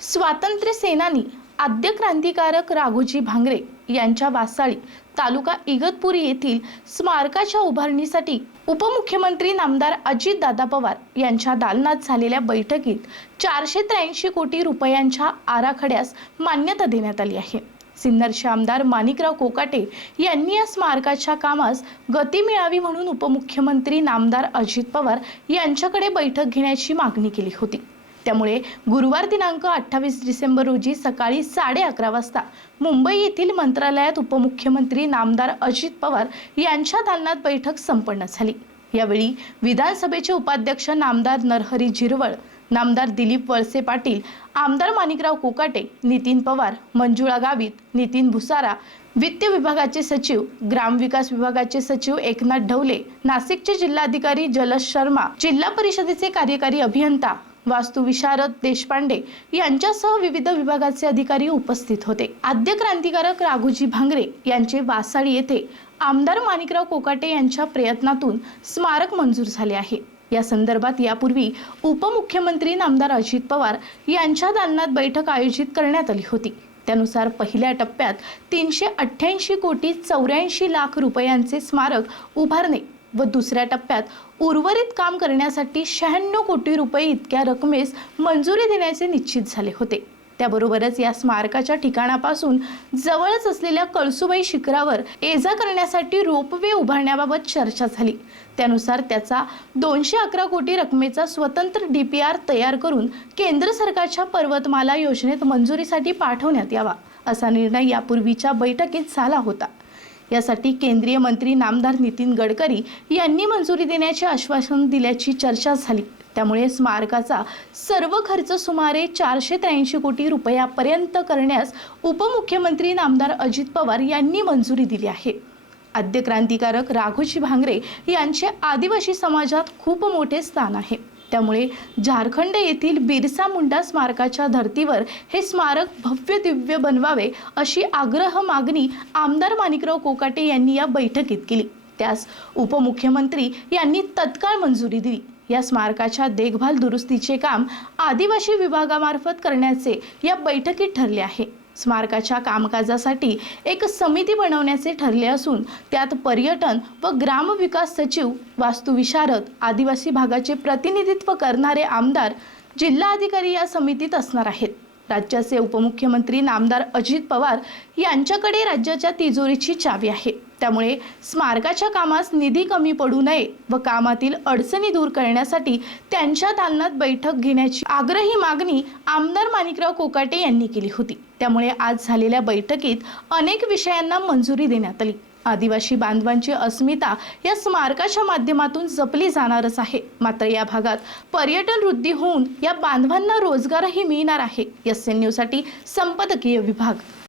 स्वातंत्र्य सेनानी आद्य क्रांतिकारक राघोजी भांगरे यांच्या वासाळी तालुका इगतपुरी येथील स्मारकाच्या उभारणीसाठी उपमुख्यमंत्री नामदार अजितदादा पवार यांच्या दालनात झालेल्या बैठकीत चारशे त्र्याऐंशी कोटी रुपयांच्या आराखड्यास मान्यता देण्यात आली आहे. सिन्नरचे आमदार माणिकराव कोकाटे यांनी या स्मारकाच्या कामास गती मिळावी म्हणून उपमुख्यमंत्री नामदार अजित पवार यांच्याकडे बैठक घेण्याची मागणी केली होती. त्यामुळे गुरुवार दिनांक अठ्ठावीस डिसेंबर रोजी सकाळी साडे अकरा वाजता मुंबई येथील मंत्रालयात उपमुख्यमंत्री नामदार अजित पवार यांच्या दालनात बैठक संपन्न झाली. यावेळी विधानसभेचे उपाध्यक्ष नामदार नरहरी झिरवळ नामदार दिलीप वळसे पाटील आमदार माणिकराव कोकाटे नितीन पवार मंजुळा गावित नितीन भुसारा वित्त विभागाचे सचिव ग्रामविकास विभागाचे सचिव एकनाथ ढवले नाशिकचे जिल्हाधिकारी जलश शर्मा जिल्हा परिषदेचे कार्यकारी अभियंता वास्तुविशारद देशपांडे यांच्यासह विविध विभागाचे अधिकारी उपस्थित होते. आद्य क्रांतिकारक राघोजी भांगरे यांचे वासाळी येथे आमदार माणिकराव कोकाटे यांच्या प्रयत्नातून स्मारक मंजूर झाले आहे. या संदर्भात यापूर्वी उपमुख्यमंत्री नामदार अजित पवार यांच्या दालनात बैठक आयोजित करण्यात आली होती. त्यानुसार पहिल्या टप्प्यात तीनशे अठ्ठ्याऐंशी कोटी चौऱ्याऐंशी लाख रुपयांचे स्मारक उभारणे व दुसऱ्या टप्प्यात उर्वरित काम करण्यासाठी शहाण्णव कोटी रुपये इतक्या रकमेस मंजुरी देण्याचे निश्चित झाले होते. त्याबरोबरच या स्मारकाच्या ठिकाणापासून जवळच असलेल्या कळसुबाई शिखरावर ये जा करण्यासाठी रोपवे उभारण्याबाबत चर्चा झाली. त्यानुसार त्याचा दोनशे अकरा कोटी रकमेचा स्वतंत्र डी पी आर तयार करून केंद्र सरकारच्या पर्वतमाला योजनेत मंजुरीसाठी पाठवण्यात यावा असा निर्णय यापूर्वीच्या बैठकीत झाला होता. यासाठी केंद्रीय मंत्री नामदार नितीन गडकरी यांनी मंजुरी देण्याचे आश्वासन दिल्याची चर्चा झाली. त्यामुळे स्मारकाचा सर्व खर्च सुमारे चारशे त्र्याऐंशी कोटी रुपयापर्यंत करण्यास उपमुख्यमंत्री नामदार अजित पवार यांनी मंजुरी दिली आहे. आद्य क्रांतिकारक राघोजी भांगरे यांचे आदिवासी समाजात खूप मोठे स्थान आहे. त्यामुळे झारखंड येथील बिरसा मुंडा स्मारकाच्या धर्तीवर हे स्मारक भव्य दिव्य बनवावे अशी आग्रह मागणी आमदार माणिकराव कोकाटे यांनी या बैठकीत केली. त्यास उपमुख्यमंत्री यांनी तत्काळ मंजुरी दिली. या स्मारकाच्या देखभाल दुरुस्तीचे काम आदिवासी विभागामार्फत करण्याचे या बैठकीत ठरले आहे. स्मारकाच्या कामकाजासाठी एक समिती बनवण्याचे ठरले असून त्यात पर्यटन व ग्रामविकास सचिव वास्तुविशारद आदिवासी भागाचे प्रतिनिधित्व करणारे आमदार जिल्हाधिकारी या समितीत असणार आहेत. राज्याचे उपमुख्यमंत्री नामदार अजित पवार यांच्याकडे राज्याच्या तिजोरीची चावी आहे. त्यामुळे स्मारकाच्या कामास निधी कमी पडू नये व कामातील अडचणी दूर करण्यासाठी त्यांच्या दालनात बैठक घेण्याची आग्रही मागणी आमदार माणिकराव कोकाटे यांनी केली होती. त्यामुळे आज झालेल्या बैठकीत अनेक विषयांना मंजुरी देण्यात आली. आदिवासी बांधवांची अस्मिता या स्मारकाच्या माध्यमातून जपली जाणारच आहे. मात्र या भागात पर्यटन वृद्धी होऊन या बांधवांना रोजगारही मिळणार आहे. एस एन न्यूजसाठी संपादकीय विभाग.